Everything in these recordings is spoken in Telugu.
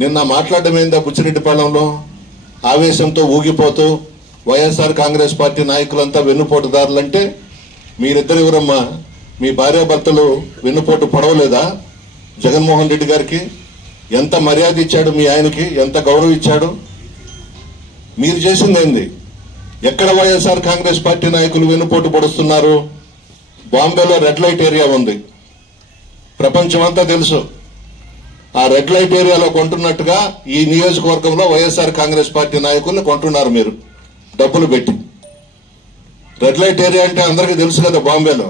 నిన్న మాట్లాడమేందా బుచ్చిరెడ్డిపాలెంలో ఆవేశంతో ఊగిపోతూ వైఎస్ఆర్ కాంగ్రెస్ పార్టీ నాయకులంతా వెన్నుపోటుదారులంటే మీరిద్దరు ఎవరమ్మా? మీ భార్యాభర్తలు వెన్నుపోటు పడవలేదా? జగన్మోహన్ రెడ్డి గారికి ఎంత మర్యాద ఇచ్చాడు, మీ ఆయనకి ఎంత గౌరవం ఇచ్చాడు? మీరు చేసిందేంది? ఎక్కడ వైఎస్ఆర్ కాంగ్రెస్ పార్టీ నాయకులు వెన్నుపోటు పడుస్తున్నారు? బాంబేలో రెడ్ లైట్ ఏరియా ఉంది, ప్రపంచమంతా తెలుసు. ఆ రెడ్ లైట్ ఏరియాలో కొంటున్నట్టుగా ఈ నియోజకవర్గంలో వైఎస్ఆర్ కాంగ్రెస్ పార్టీ నాయకుల్ని కొంటున్నారు మీరు డబ్బులు పెట్టి. రెడ్ లైట్ ఏరియా అంటే అందరికీ తెలుసు కదా, బాంబేలో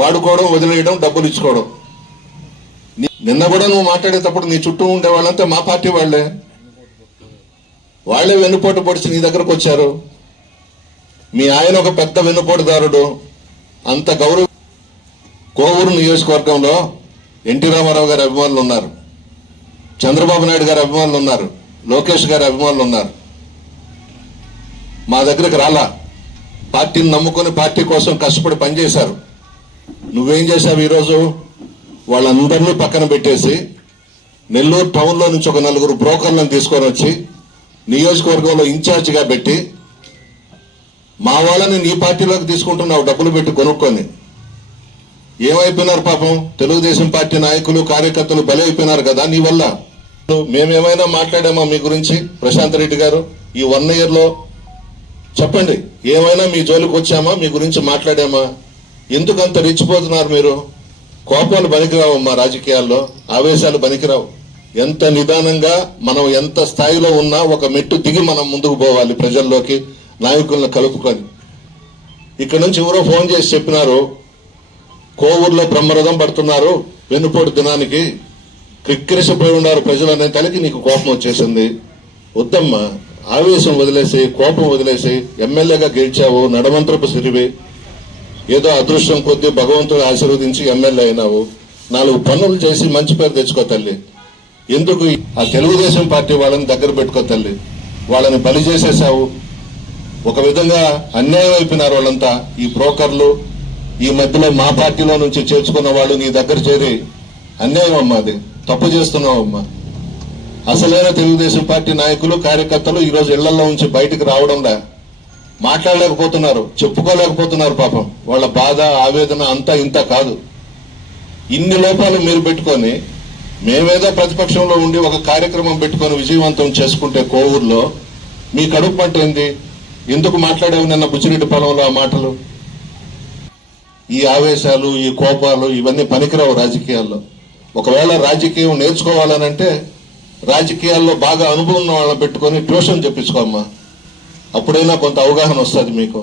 వాడుకోవడం, వదిలేయడం, డబ్బులు ఇచ్చుకోవడం. నిన్న కూడా నువ్వు మాట్లాడేటప్పుడు నీ చుట్టూ ఉండే వాళ్ళంతా మా పార్టీ వాళ్లే వెన్నుపోటు పొడిచి నీ దగ్గరకు వచ్చారు. మీ ఆయన ఒక పెద్ద వెన్నుపోటుదారుడు, అంత గౌరవ. కోవూరు నియోజకవర్గంలో ఎన్టీ రామారావు గారి అభిమానులు ఉన్నారు, చంద్రబాబు నాయుడు గారి అభిమానులు ఉన్నారు, లోకేష్ గారి అభిమానులు ఉన్నారు. మా దగ్గరకు రాలా, పార్టీని నమ్ముకుని పార్టీ కోసం కష్టపడి పనిచేశారు. నువ్వేం చేశావు? ఈరోజు వాళ్ళందరినీ పక్కన పెట్టేసి నెల్లూరు టౌన్లో నుంచి ఒక 4 బ్రోకర్లను తీసుకొని వచ్చి నియోజకవర్గంలో ఇన్ఛార్జిగా పెట్టి మా వాళ్ళని నీ పార్టీలోకి తీసుకుంటున్నావు డబ్బులు పెట్టి కొనుక్కొని. ఏమైపోయినారు పాపం తెలుగుదేశం పార్టీ నాయకులు, కార్యకర్తలు బలైపోయినారు కదా నీ వల్ల. మేమేమైనా మాట్లాడామా మీ గురించి? ప్రశాంత్ రెడ్డి గారు, ఈ 1 year లో చెప్పండి, ఏమైనా మీ జోలికి వచ్చామా? మీ గురించి మాట్లాడామా? ఎందుకంత రెచ్చిపోతున్నారు మీరు? కోపాలు పనికిరావు మా రాజకీయాల్లో, ఆవేశాలు పనికిరావు. ఎంత నిదానంగా మనం ఎంత స్థాయిలో ఉన్నా ఒక మెట్టు దిగి మనం ముందుకు పోవాలి, ప్రజల్లోకి నాయకులను కలుపుకొని. ఇక్కడ నుంచి ఎవరో ఫోన్ చేసి చెప్పినారు, కోవూరులో బ్రహ్మరథం పడుతున్నారు వెన్నుపోటు దినానికి, క్రిక్కిరిసిపోయి ఉన్నారు ప్రజలు అనే తలకి నీకు కోపం వచ్చేసింది. వద్దమ్మా, ఆవేశం వదిలేసి, కోపం వదిలేసి, ఎమ్మెల్యేగా గెలిచావు, నడమంత్రపు సిరివి, ఏదో అదృష్టం కొద్దీ భగవంతుడు ఆశీర్వదించి ఎమ్మెల్యే అయినావు. 4 పనులు చేసి మంచి పేరు తెచ్చుకో తల్లి. ఎందుకు ఆ తెలుగుదేశం పార్టీ వాళ్ళని దగ్గర పెట్టుకో తల్లి? వాళ్ళని బలి చేసేసావు. ఒక విధంగా అన్యాయం అయిపోయినారు వాళ్ళంతా. ఈ బ్రోకర్లు, ఈ మధ్యలో మా పార్టీలో నుంచి చేర్చుకున్న వాళ్ళు నీ దగ్గర చేరి అన్యాయం అమ్మా, అది తప్పు చేస్తున్నావమ్మా. అసలైన తెలుగుదేశం పార్టీ నాయకులు, కార్యకర్తలు ఈరోజు ఇళ్లలో నుంచి బయటకు రావడంలా, మాట్లాడలేకపోతున్నారు, చెప్పుకోలేకపోతున్నారు. పాపం వాళ్ళ బాధ, ఆవేదన అంతా ఇంత కాదు. ఇన్ని లోపాలు మీరు పెట్టుకొని మేమేదో ప్రతిపక్షంలో ఉండి ఒక కార్యక్రమం పెట్టుకొని విజయవంతం చేసుకుంటే కోవూరులో మీ కడుపు పంట ఏంది? ఎందుకు మాట్లాడావు నిన్న బుచ్చిరెడ్డిపాలెంలో ఆ మాటలు? ఈ ఆవేశాలు, ఈ కోపాలు ఇవన్నీ పనికిరావు రాజకీయాల్లో. ఒకవేళ రాజకీయం నేర్చుకోవాలనంటే రాజకీయాల్లో బాగా అనుభవం ఉన్న వాళ్ళని పెట్టుకొని ట్యూషన్ చెప్పించుకోమ్మా, అప్పుడైనా కొంత అవగాహన వస్తుంది మీకు.